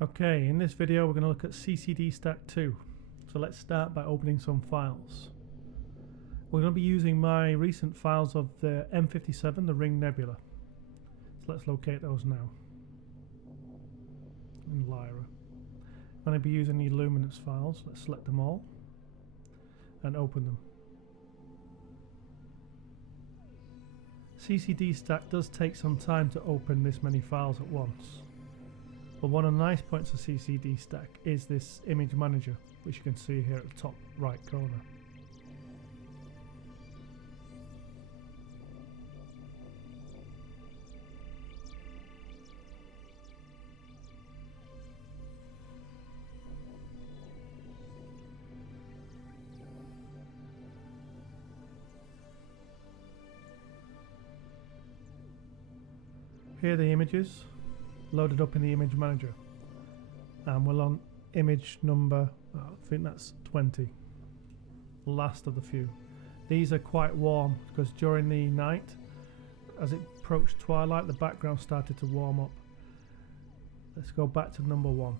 Okay, in this video we're going to look at CCD Stack 2. So let's start by opening some files. We're going to be using my recent files of the M57, the Ring Nebula. So let's locate those now. In Lyra. I'm going to be using the Luminance files. Let's select them all and open them. CCD Stack does take some time to open this many files at once. But one of the nice points of CCD Stack is this image manager, which you can see here at the top right corner. Here are the images loaded up in the image manager, and we're on image number, I think that's 20, last of the few. These are quite warm because during the night, as it approached twilight, the background started to warm up. Let's go back to number 1.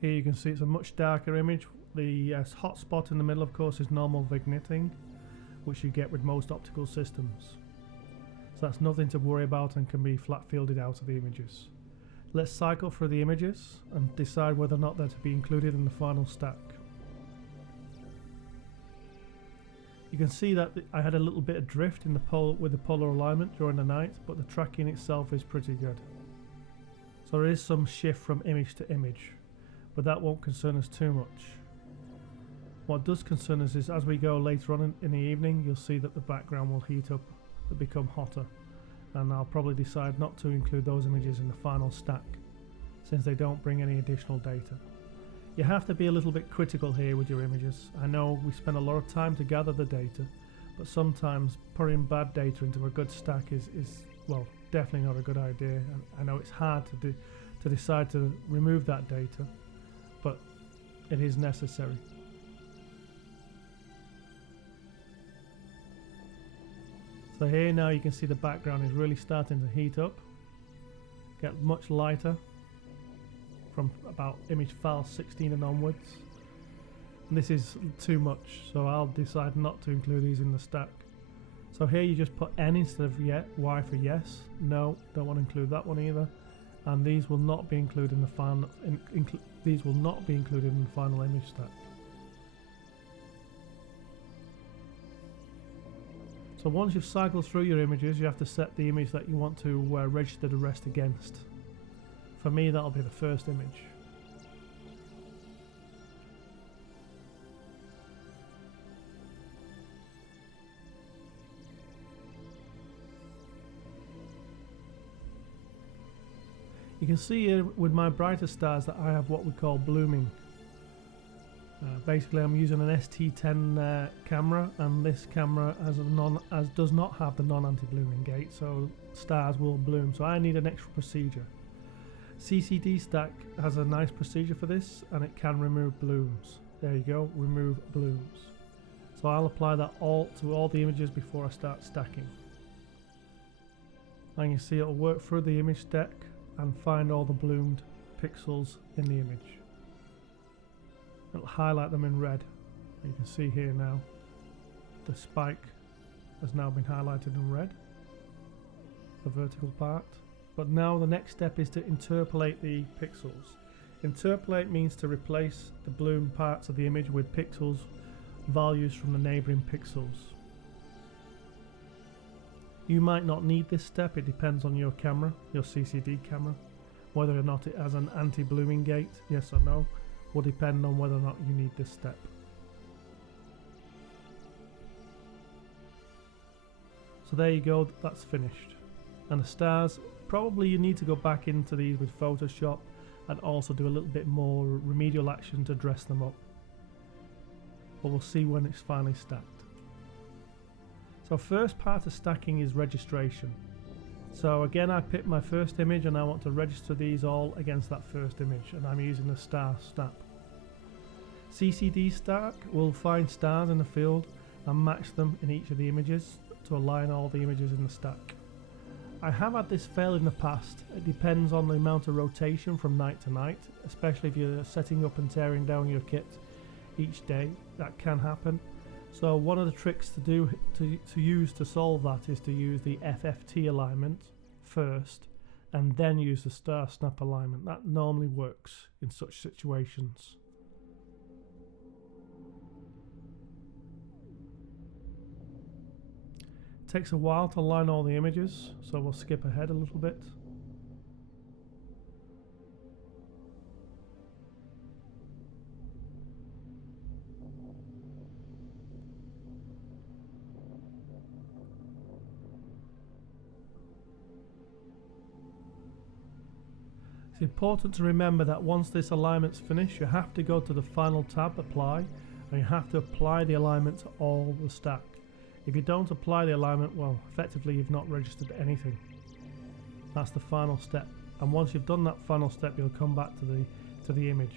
Here you can see it's a much darker image. The hot spot in the middle, of course, is normal vignetting, which you get with most optical systems. So that's nothing to worry about and can be flat fielded out of the images. Let's cycle through the images and decide whether or not they're to be included in the final stack. You can see that I had a little bit of drift in with the polar alignment during the night, but the tracking itself is pretty good. So there is some shift from image to image, but that won't concern us too much. What does concern us is as we go later on in the evening, you'll see that the background will heat up and become hotter, and I'll probably decide not to include those images in the final stack since they don't bring any additional data. You have to be a little bit critical here with your images. I know we spend a lot of time to gather the data, but sometimes putting bad data into a good stack is well, definitely not a good idea. And I know it's hard to decide to remove that data, but it is necessary. So here now you can see the background is really starting to heat up, get much lighter from about image file 16 and onwards. And this is too much, so I'll decide not to include these in the stack. So here you just put N instead of Y for yes. No, don't want to include that one either. And these will not be included in the final. These will not be included in the final image stack. So once you've cycled through your images, you have to set the image that you want to register the rest against. For me, that'll be the first image. You can see here with my brighter stars that I have what we call blooming. Basically, I'm using an ST10 camera, and this camera does not have the non-anti-blooming gate, so stars will bloom. So I need an extra procedure. CCD Stack has a nice procedure for this, and it can remove blooms. There you go, remove blooms. So I'll apply that all to all the images before I start stacking. And you see it'll work through the image stack and find all the bloomed pixels in the image. It'll highlight them in red. You can see here now the spike has now been highlighted in red, the vertical part. But now the next step is to interpolate the pixels. Interpolate means to replace the bloom parts of the image with pixels, values from the neighbouring pixels. You might not need this step, it depends on your camera, your CCD camera. Whether or not it has an anti-blooming gate, yes or no, will depend on whether or not you need this step. So there you go, that's finished. And the stars, probably you need to go back into these with Photoshop and also do a little bit more remedial action to dress them up. But we'll see when it's finally stacked. So first part of stacking is registration. So again, I picked my first image and I want to register these all against that first image, and I'm using the star snap. CCD Stack will find stars in the field and match them in each of the images to align all the images in the stack. I have had this fail in the past. It depends on the amount of rotation from night to night, especially if you're setting up and tearing down your kit each day. That can happen. So one of the tricks to use to solve that is to use the FFT alignment first and then use the star snap alignment. That normally works in such situations. It takes a while to align all the images, so we'll skip ahead a little bit. It's important to remember that once this alignment's finished, you have to go to the final tab, apply, and you have to apply the alignment to all the stack. If you don't apply the alignment, well, effectively you've not registered anything. That's the final step. And once you've done that final step, you'll come back to the image.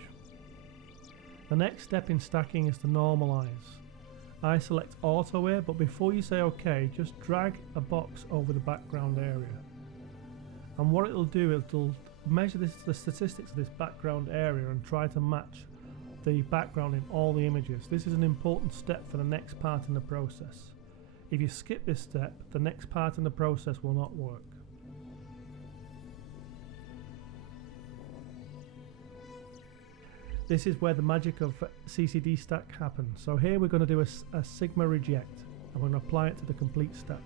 The next step in stacking is to normalize. I select auto here, but before you say OK, just drag a box over the background area. And what it'll do, it'll measure the statistics of this background area and try to match the background in all the images. This is an important step for the next part in the process. If you skip this step, the next part in the process will not work. This is where the magic of CCD Stack happens. So here we're going to do a sigma reject, and we're going to apply it to the complete stack.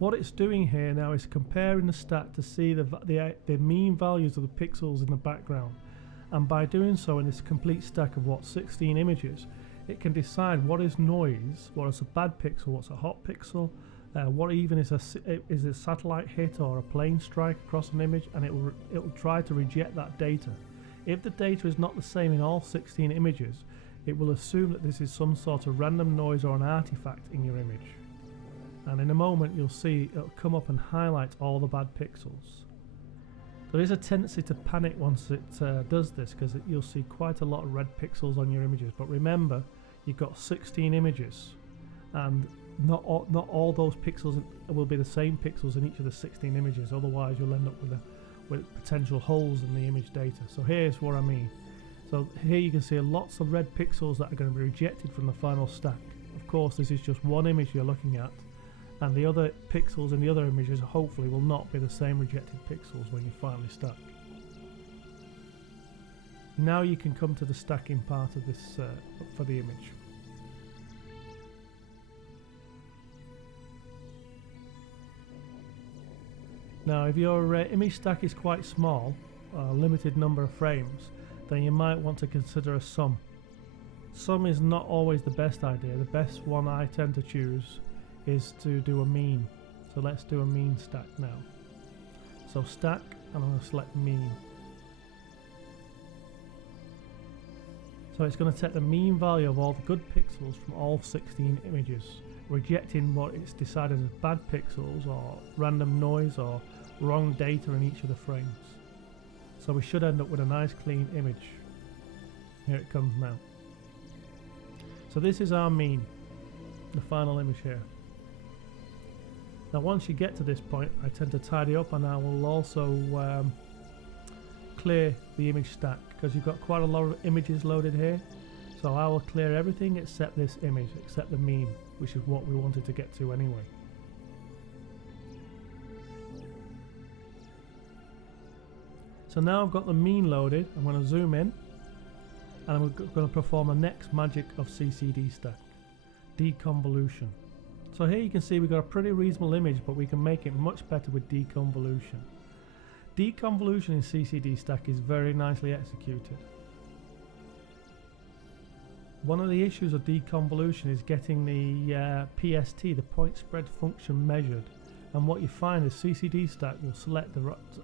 What it's doing here now is comparing the stack to see the mean values of the pixels in the background, and by doing so in this complete stack of 16 images, it can decide what is noise, what is a bad pixel, what's a hot pixel, what even is a satellite hit or a plane strike across an image, and it will try to reject that data. If the data is not the same in all 16 images, it will assume that this is some sort of random noise or an artifact in your image. And in a moment you'll see it'll come up and highlight all the bad pixels. There is a tendency to panic once it does this, because you'll see quite a lot of red pixels on your images, but remember you've got 16 images and not all those pixels will be the same pixels in each of the 16 images, otherwise you'll end up with potential holes in the image data. So here's what I mean. So here you can see lots of red pixels that are going to be rejected from the final stack. Of course this is just one image you're looking at, and the other pixels in the other images hopefully will not be the same rejected pixels when you finally stack. Now you can come to the stacking part of this for the image. Now if your image stack is quite small, a limited number of frames, then you might want to consider a sum. Sum is not always the best idea. The best one I tend to choose is to do a mean. So let's do a mean stack now. So stack, and I'm going to select mean. So it's going to take the mean value of all the good pixels from all 16 images, rejecting what it's decided as bad pixels or random noise or wrong data in each of the frames. So we should end up with a nice clean image. Here it comes now. So this is our mean, the final image here. Now once you get to this point, I tend to tidy up, and I will also clear the image stack, because you've got quite a lot of images loaded here. So I will clear everything except this image, except the mean, which is what we wanted to get to anyway. So now I've got the mean loaded, I'm going to zoom in, and I'm going to perform the next magic of CCD Stack, deconvolution. So here you can see we've got a pretty reasonable image, but we can make it much better with deconvolution. Deconvolution in CCD Stack is very nicely executed. One of the issues of deconvolution is getting the PST, the point spread function, measured. And what you find is CCD Stack will select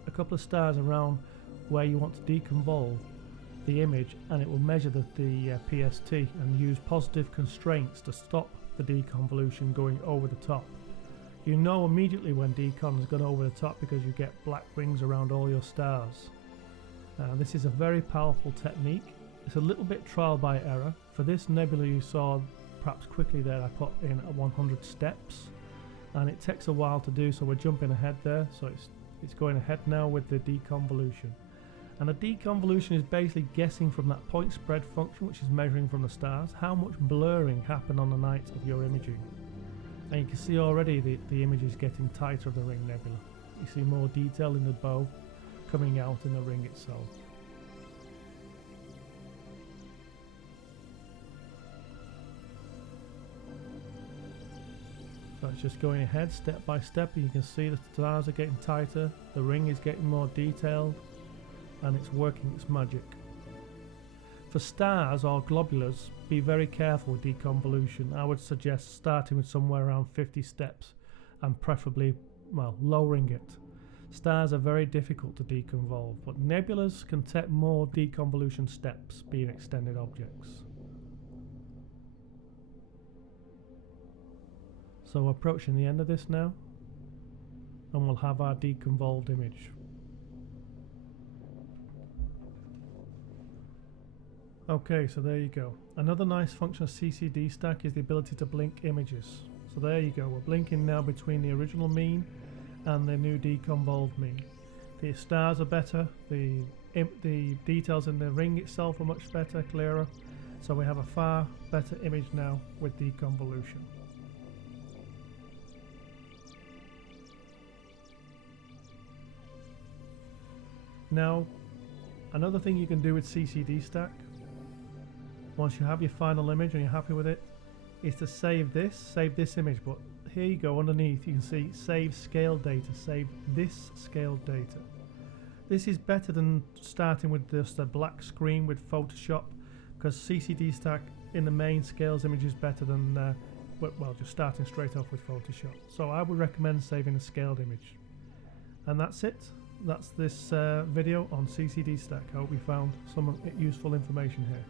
a couple of stars around where you want to deconvolve the image, and it will measure the PST and use positive constraints to stop the deconvolution going over the top. You know immediately when decon has gone over the top because you get black rings around all your stars. This is a very powerful technique. It's a little bit trial by error. For this nebula you saw perhaps quickly there, I put in 100 steps, and it takes a while to do, so we're jumping ahead there. So it's going ahead now with the deconvolution. And a deconvolution is basically guessing from that point spread function, which is measuring from the stars, how much blurring happened on the night of your imaging. And you can see already the image is getting tighter of the ring nebula. You see more detail in the bow coming out in the ring itself. So it's just going ahead step by step, and you can see the stars are getting tighter, the ring is getting more detailed, and it's working its magic. For stars or globulars, be very careful with deconvolution. I would suggest starting with somewhere around 50 steps and preferably, well, lowering it. Stars are very difficult to deconvolve, but nebulas can take more deconvolution steps, being extended objects. So we're approaching the end of this now, and we'll have our deconvolved image. Okay, so there you go. Another nice function of CCD Stack is the ability to blink images. So there you go, we're blinking now between the original mean and the new deconvolved mean. The stars are better, the details in the ring itself are much better, clearer. So we have a far better image now with deconvolution. Now, another thing you can do with CCD Stack, once you have your final image and you're happy with it, is to save this image. But here you go, underneath you can see save scale data, save this scale data. This is better than starting with just a black screen with Photoshop, because CCD Stack in the main scales images better than well, just starting straight off with Photoshop. So I would recommend saving a scaled image. And that's it. That's this video on CCD Stack. I hope you found some useful information here.